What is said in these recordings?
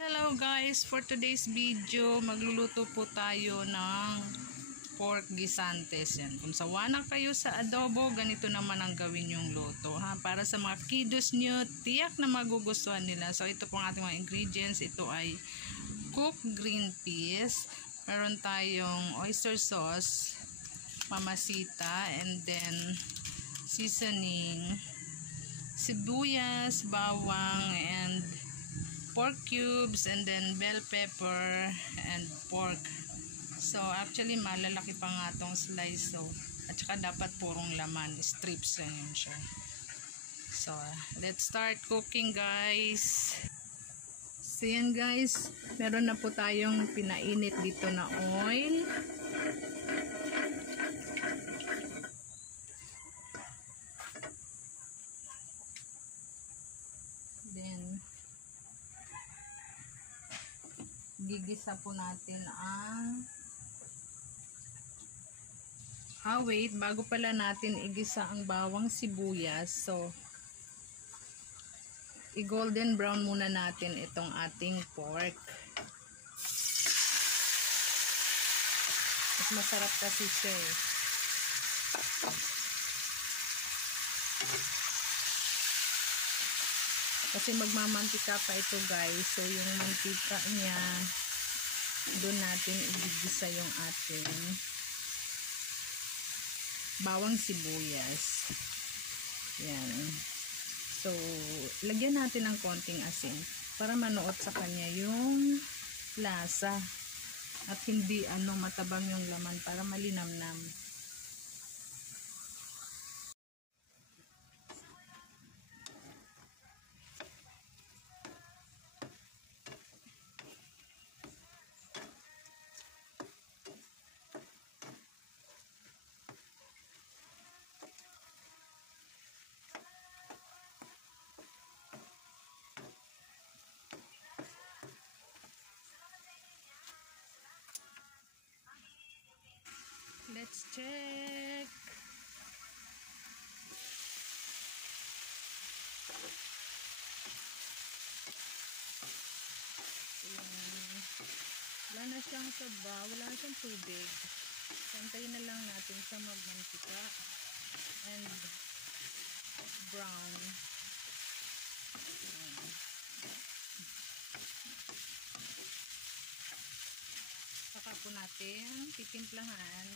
Hello guys, for today's video magluluto po tayo ng pork guisantes. Yan. Kung sawa na kayo sa adobo, ganito naman ang gawin yung luto ha. Para sa mga kiddos nyo, tiyak na magugustuhan nila. So ito pong ating mga ingredients. Ito ay cooked green peas, meron tayong oyster sauce, mamasita, and then seasoning, sibuyas, bawang, and pork cubes, and then bell pepper and pork. So actually malalaki pa nga tong slice, so at saka dapat purong laman, strips lang yun siya. So let's start cooking guys. So yan guys, meron na po tayong pinainit dito na oil. Then gigisa po natin ang wait, bago pala natin igisa ang bawang sibuyas, so i-golden brown muna natin itong ating pork. Mas masarap kasi siya eh. Kasi magmamantika pa ito guys, so yung mantika niya doon natin igigisa yung ating bawang sibuyas. Yan. So lagyan natin ng konting asin para manuot sa kanya yung lasa at hindi matabang yung laman, para malinamnam. Let's check. Wala na siyang sabaw, wala na siyang tubig. Santayin na lang natin sa magmantika and brown. Saka po natin titimplahan.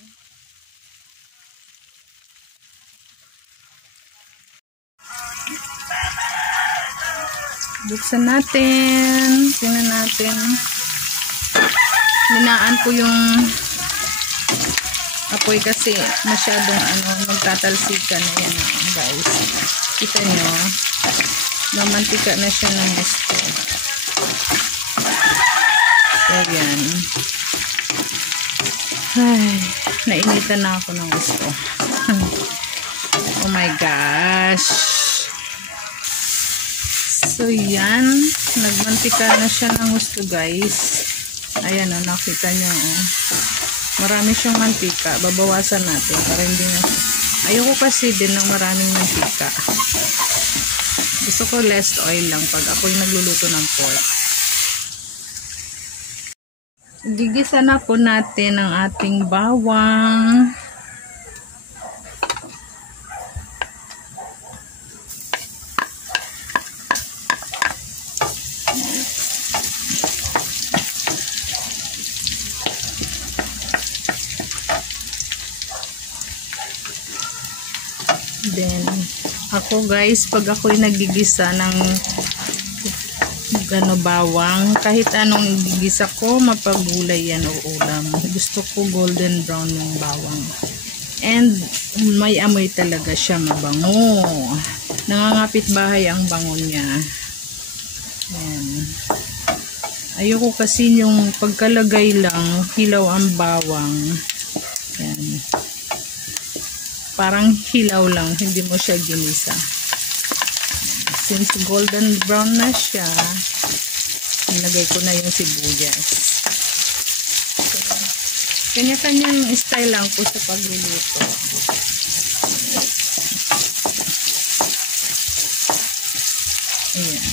Buksan natin. Tingnan natin. Minaan ko yung apoy kasi masyadong magtatalsikan na yan guys. Kita nyo, namantika na siya ng gusto. So yan. Ay, nainitan na ako ng gusto. Oh my gosh. So yan, nagmantika na siya ng gusto guys. Ayan o, nakita nyo o. Marami siyang mantika. Babawasan natin para hindi na. Ayoko kasi din ng maraming mantika. Gusto ko less oil lang pag ako'y nagluluto ng pork. Gigisa na po natin ang ating bawang. Then, ako guys, pag ako'y nagigisa ng bawang, kahit anong igigisa ko, mapagulay yan o ulam. Gusto ko golden brown yung bawang. And, may amoy talaga siya, mabango. Nangangapit bahay ang bango niya. Yan. Ayoko kasi yung pagkalagay lang, hilaw ang bawang. Yan. Parang hilaw lang, hindi mo siya ginisa. Since golden brown na siya, nilagay ko na yung sibuyas. So, kanya-kanyang style lang po sa pagluluto. Ayan.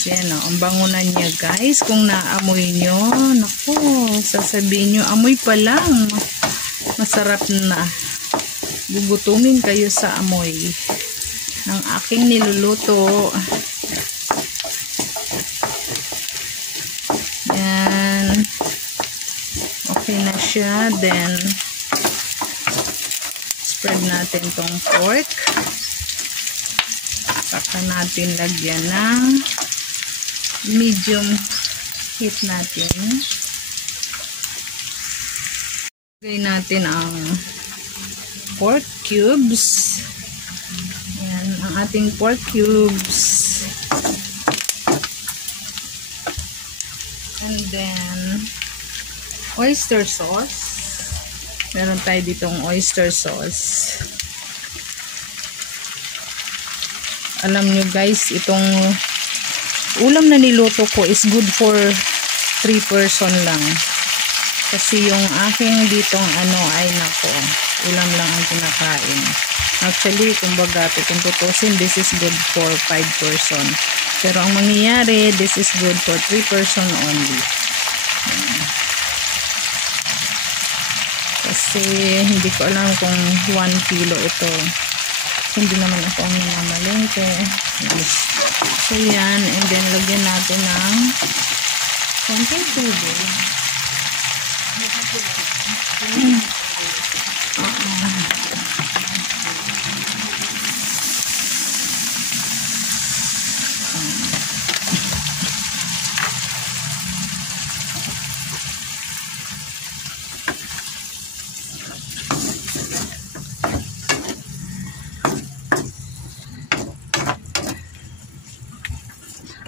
Yan, ang bango na niya guys. Kung naamoy nyo, naku, sasabihin nyo, amoy pa lang. Masarap na. Gugutumin kayo sa amoy ng aking niluluto. Yan. Okay na siya. Then, spread natin tong pork. Saka natin lagyan ng medium heat natin. Lagay natin ang pork cubes. Ayan, ang ating pork cubes. And then, oyster sauce. Meron tayo ditong oyster sauce. Alam nyo guys, itong ulam na niluto ko is good for 3 person lang. Kasi yung aking ditong ay nako, ulam lang ang kinakain. Actually, kumbaga, kung tutusin, this is good for 5 person. Pero ang mangyayari, this is good for 3 person only. Kasi hindi ko alam kung 1 kilo ito. Hindi naman ako ang namamalengke. So yan, and then lagyan natin ng konting tubig.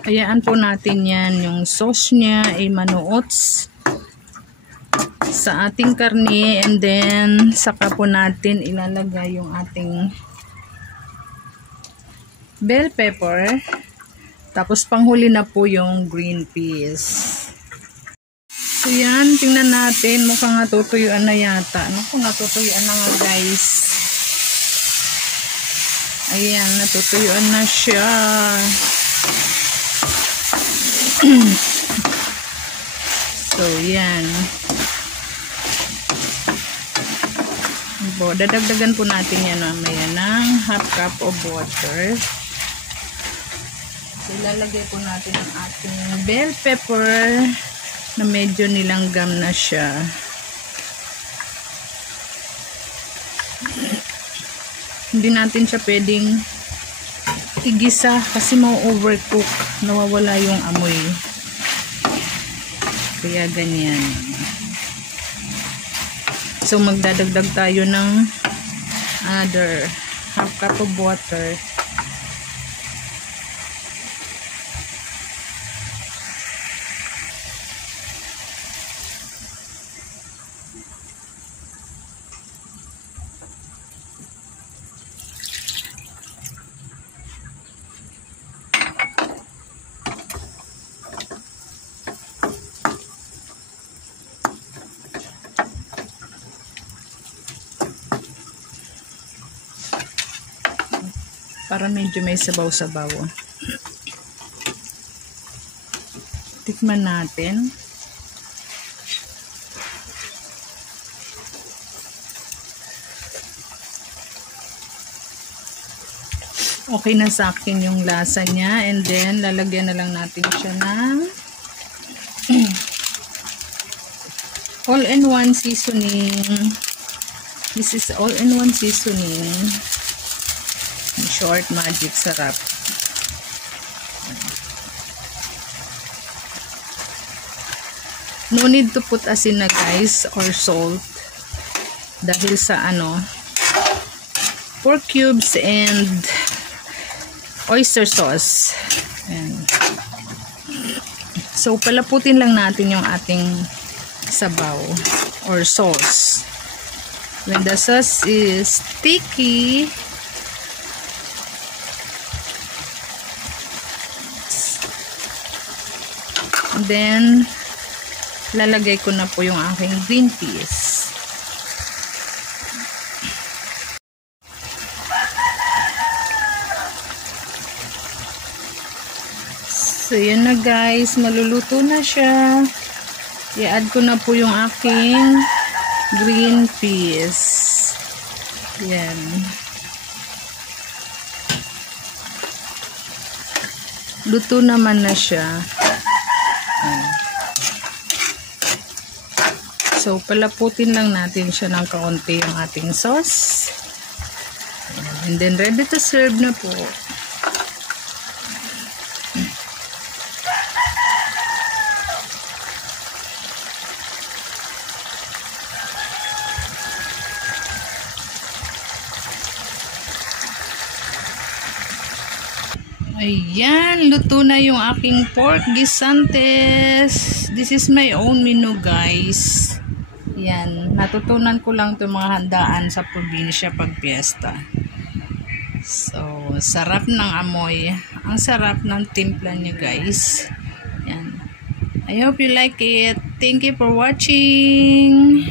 Hayaan po natin yan, yung sauce niya ay manuots sa ating karne, and then saka po natin ilalagay yung ating bell pepper, tapos panghuli na po yung green peas. So yan, tingnan natin, mukhang natutuyuan na yata. Naku, natutuyuan na nga guys. Ayan, natutuyuan na siya. So, yan. Dadagdagan po natin yan mamaya ng half cup of water. So, ilalagay po natin ang ating bell pepper na medyo nilanggam na siya. Hindi natin siya pwedeng igisa kasi ma-overcook, nawawala yung amoy, kaya ganyan. So magdadagdag tayo ng other half cup of water. Para medyo may sabaw-sabaw. Tikman natin. Okay na sa akin yung lasa niya, and then lalagyan na lang natin siya ng all-in-one seasoning. This is all-in-one seasoning. Short Magic Sarap. No need to put asin na guys or salt dahil sa pork cubes and oyster sauce. Ayan. So palaputin lang natin yung ating sabaw or sauce. When the sauce is sticky, then lalagay ko na po yung aking green peas. So, yan na guys. Maluluto na siya. I-add ko na po yung aking green peas. Yan. Luto naman na siya. So, palaputin lang natin siya ng kaunti yung ating sauce. And then, ready to serve na po. Ayan, luto na yung aking pork guisantes. This is my own menu, guys. Yan, natutunan ko lang itong mga handaan sa probinsya pag piyesta. So, sarap ng amoy. Ang sarap ng timpla niya, guys. Yan. I hope you like it. Thank you for watching.